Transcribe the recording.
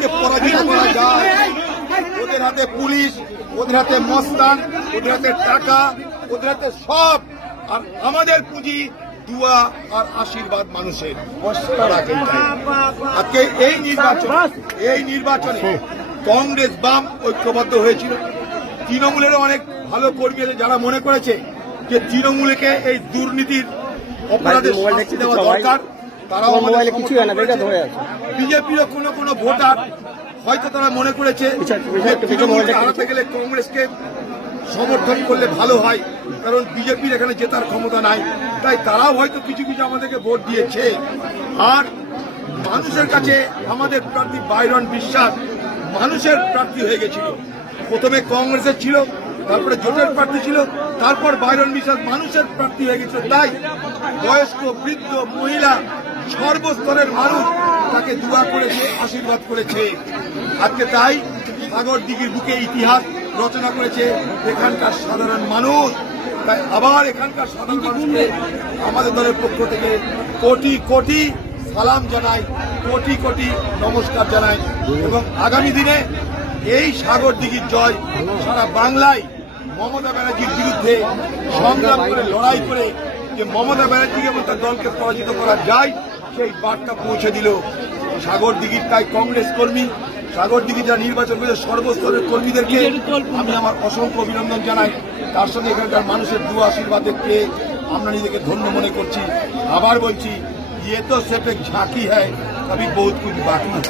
কংগ্রেসকে পরাজিত করা যায়। ওদের হাতে পুলিশ, ওদের হাতে মস্তান, ওদের হাতে টাকা, ওদের হাতে সব, আর আমাদের পুঁজি দুয়া আর আশীর্বাদ মানুষের। আজকে এই নির্বাচনে কংগ্রেস বাম ঐক্যবদ্ধ হয়েছিল। তৃণমূলেরও অনেক ভালো কর্মী আছে যারা মনে করেছে যে তৃণমূলকে এই দুর্নীতির অপরাধের শাস্তি দেওয়া দরকার, তারাও বিজেপিরও কোনো ভোটার হয়তো তারা মনে করেছে তৃণমূলকে হারাতে গেলে কংগ্রেসকে সমর্থন করলে ভালো হয়, কারণ বিজেপির এখানে জেতার ক্ষমতা নাই, তাই তারাও হয়তো কিছু কিছু আমাদেরকে ভোট দিয়েছে। আর মানুষের কাছে আমাদের প্রার্থী বাইরন বিশ্বাস মানুষের প্রার্থী হয়ে গেছিল। প্রথমে কংগ্রেসের ছিল, তারপরে জোটের প্রার্থী ছিল, তারপর বাইরন বিশ্বাস মানুষের প্রার্থী হয়ে গেছিল। তাই বয়স্ক, বৃদ্ধ, মহিলা, সর্বস্তরের মানুষ তাকে দোয়া করেছে, আশীর্বাদ করেছে। আজকে তাই সাগরদিঘির বুকে ইতিহাস রচনা করেছে এখানকার সাধারণ মানুষ। তাই আবার এখানকার সাধারণ মানুষকে আমাদের দলের পক্ষ থেকে কোটি কোটি সালাম জানাই, কোটি কোটি নমস্কার জানাই, এবং আগামী দিনে এই সাগরদিঘির জয় সারা বাংলায় মমতা ব্যানার্জির বিরুদ্ধে সংগ্রাম করে, লড়াই করে যে মমতা ব্যানার্জিকে এবং তার দলকে পরাজিত করা যায়, সেই বার্তা পৌঁছে দিল সাগরদিঘির। তাই কংগ্রেস কর্মী, সাগরদিঘি যারা নির্বাচন করেছে সর্বস্তরের কর্মীদেরকে আমি আমার অসংখ্য অভিনন্দন জানাই। তার সঙ্গে এখানকার মানুষের দোয়া আশীর্বাদ দেখে আমরা নিজেকে ধন্য মনে করছি। আবার বলছি, ये तो सिर्फ एक झांकी है, अभी बहुत कुछ बाकी है।